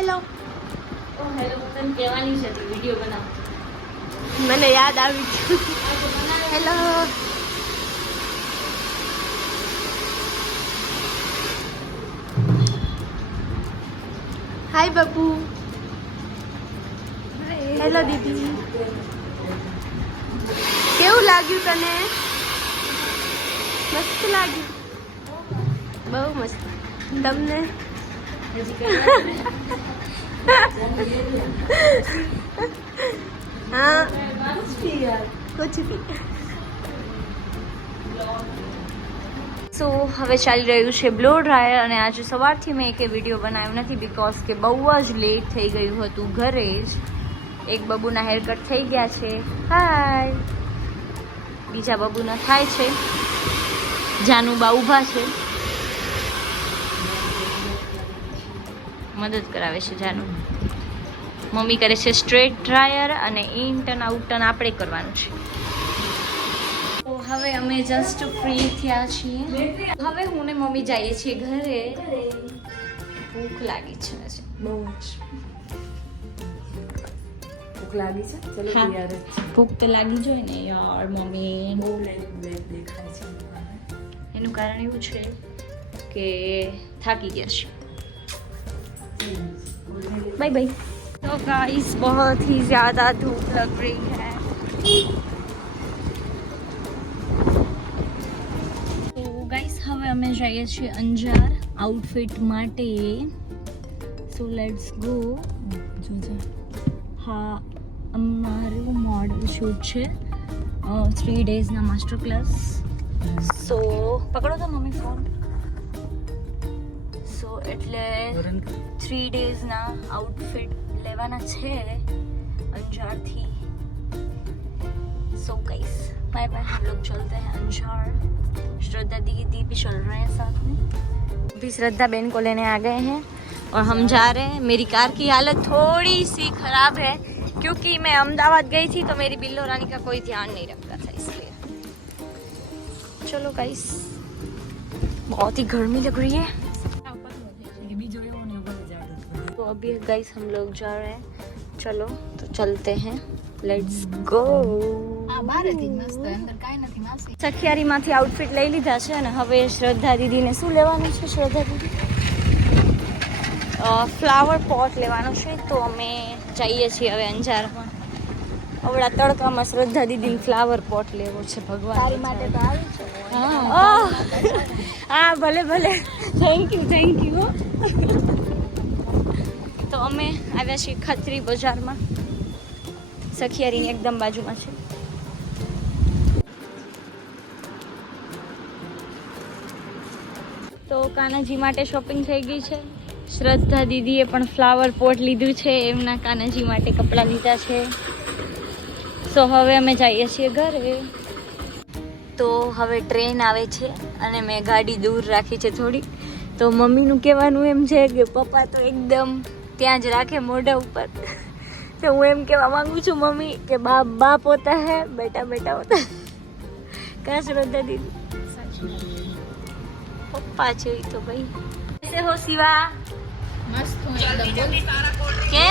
Hello ઓ hello હું તને કહેવાની છે તું વીડિયો બનાવ. મને યાદ આવી ગયું. હેલો હાય બબુ હેલો દીદી કેવું લાગ્યું તને? મસ્ત લાગ્યું. બહુ મસ્ત. તમને? હજી કહેવાની છે. હા कुछ भी સો હવે ચાલી રહ્યું છે બ્લો ડ્રાયર અને આજે સવારથી મેં એક વિડીયો બનાવ્યો નથી બિકોઝ કે બહુ જ લેટ થઈ ગયું હતું ઘરે જ એક બબુના હેર કટ થઈ ગયા છે હાય બીજા બબુના થાય છે જાનુબા ઊભા છે મદદ કરાવે છે જાનુ. મમ્મી કરે છે સ્ટ્રેટ ડ્રાયર અને ઇન ટર્ન આઉટ ટર્ન આપણે કરવાનું છે. તો હવે અમે જસ્ટ ફ્રી થયા છીએ. હવે હું ને મમ્મી જઈએ છીએ ઘરે. ભૂખ લાગી છે બહુ જ. ભૂખ લાગી છે? ચલો. તૈયાર ભૂખ તો લાગી જોઈએ ને યાર મમ્મી. બહુ દેખાય છે. એનું કારણ એવું છે કે થાકી ગયા છે. बाय बाय तो गाइस बहुत ही ज़्यादा धूप लग रही है તો ગાઈસ હવે અમે જઈએ છીએ અંજાર આઉટફિટ માટે સો લેટ્સ ગો જોજો હા અમારું મોડલ શૂટ છે થ્રી ડેઝના માસ્ટર ક્લાસ સો પકડો તો મમ્મી ફોન સો એટલે ધોરણ थ्री डेज ना आउटफिट लेवाना છે Anjar so guys bye bye हम लोग चलते हैं अंजार श्रद्धा दीदी भी चल रहे हैं साथ में अभी श्रद्धा बहन को लेने आ गए हैं और हम जा रहे हैं मेरी कार की हालत थोड़ी सी खराब है क्योंकि मैं अहमदाबाद गई थी तो मेरी बिल्लो रानी का कोई ध्यान नहीं रखता था इसलिए चलो गाइस बहुत ही गर्मी लग रही है अभी गाइस हम लोग जा रहे हैं चलो तो चलते हैं लेट्स गो સખિયારીમાંથી આઉટફિટ લઈ લીધા છે અને હવે શ્રદ્ધા દીદીને શું લેવાનું છે શ્રદ્ધા દીદી ફ્લાવર પોટ લેવાનો છે તો અમે જઈએ છીએ હવે અંજારમાં હવડા તડકામાં શ્રદ્ધા દીદીને ફ્લાવર પોટ લેવો છે ભગવાન તારી માટે તો હા હા ભલે ભલે થેન્ક યુ થેન્ક યુ તો અમે આવ્યા છીએ ખત્રી બજારમાં. સખિયારીની એકદમ બાજુમાં છે. તો કાનાજી માટે શોપિંગ થઈ ગઈ છે. શ્રદ્ધા દીદીએ પણ ફ્લાવર પોટ લીધું છે. એમના કાનાજી માટે કપડાં લીધા છે. સો હવે અમે જઈએ છીએ ઘરે. તો હવે ટ્રેન આવે છે અને મેં ગાડી દૂર રાખી છે થોડી. તો મમ્મીનું કહેવાનું એમ છે કે પપ્પા તો એકદમ ત્યાં જ રાખે મોઢા ઉપર. તો હું એમ કહેવા માંગુ છું મમ્મી કે બાપ બાપ હોતા હે બેટા બેટા હોતા કાં શ્રદ્ધા દીદી. પપ્પા છે એ તો ભાઈ. કેસે હો શિવા? મસ્ત કે?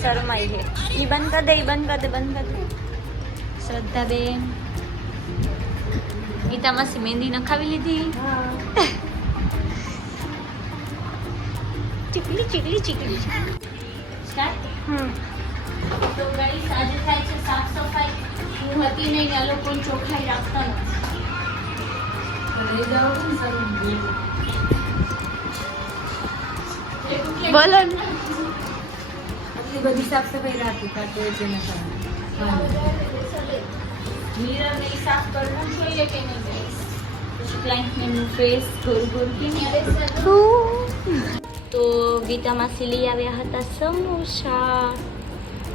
શરમાઈ હે ઈ બંધ કર દે એ બંધ કર દે બંધ કર દે. શ્રદ્ધા બેન. ગીતા મસ્તી મહેંદી નખાવી લીધી. ચીકલી ચીકલી ચીકલી. તો ગાઈસ આજે થાય છે સાફ સફાઈ? હું હતી નહીં આ લોકો ચોખ્ખાઈ રાખતા નથી. ને. બોલો આટલી બધી સાફ સફાઈ રાખી કાઢો જેના કારણે. મિરર ને સાફ કરવું જોઈએ કે નહીં? ક્લાઇન્ટ પછી ક્લાયન્ટને એમનું ફેસ ગોર ગોર કે તો ગીતા માસી લઈ આવ્યા હતા સમોસા.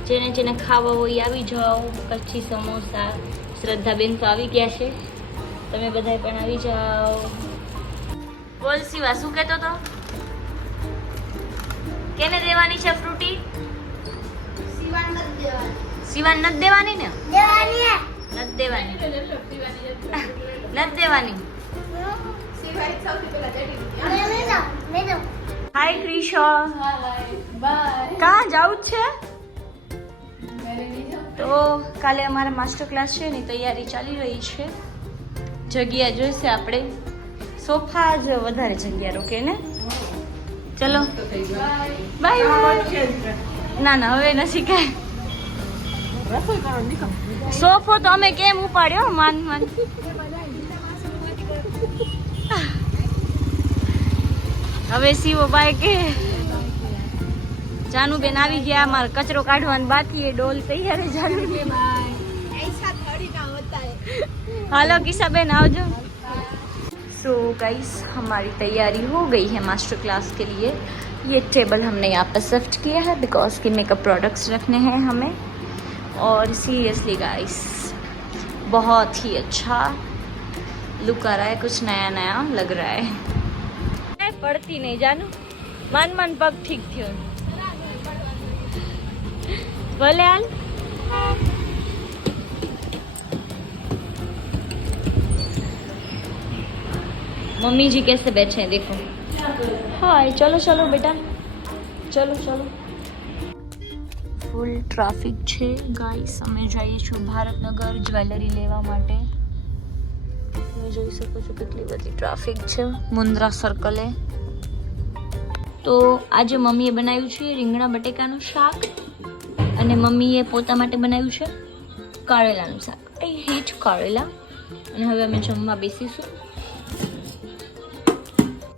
જેને જેને ખાવા હોય આવી જાઓ. કચ્છી સમોસા. શ્રદ્ધાબેન તો આવી ગયા છે. તમે બધાય પણ આવી જાઓ. બોલ શિવા શું કહેતો તો? કેને દેવાની છે ફ્રૂટી? શિવાન નથી દેવાની. ને? નથી દેવાની. નથી દેવાની. હાય ક્રિશા કાં જાવું જ છે? તો કાલે અમારે માસ્ટર ક્લાસ છે એની તૈયારી ચાલી રહી છે. જગ્યા જોઈશે આપણે. સોફા જ વધારે જગ્યા રોકે ને? ચલો. બાય ના ના હવે નથી કાંઈ. સોફો તો અમે કેમ ઉપાડ્યો? માન માન. હવે સીવો બાય કે જાનુબેન આવી ગયા મારે કચરો કાઢવાનું બાકી है डोल तैयार है જાનુબેન हेलो किसाबेन आवजो सो गाइस हमारी तैयारी हो गई है मास्टर क्लास के लिए ये टेबल हमने यहाँ पर शिफ्ट किया है बिकॉज कि मेकअप प्रोडक्ट्स रखने हैं हमें और सीरियसली गाइस बहुत ही अच्छा लुक आ रहा है कुछ नया नया लग रहा है પડતી નહીં જાનું માન માન પગ ઠીક થયો ભલે હાલ मम्मी जी कैसे बैठे हैं देखो हाय चलो चलो बेटा चलो चलो ફૂલ ટ્રાફિક છે ગાઈસ અમે જઈએ છું ભારતનગર જ્વેલરી લેવા માટે તમે જોઈ શકો છો કેટલી બધી ટ્રાફિક છે મુન્દ્રા સર્કલે તો આજે મમ્મીએ બનાવ્યું છે રીંગણા બટેકાનું શાક અને મમ્મીએ પોતા માટે બનાવ્યું છે કારેલાનું શાક. આઈ હેટ કારેલા. અને હવે અમે જમવા બેસીશું.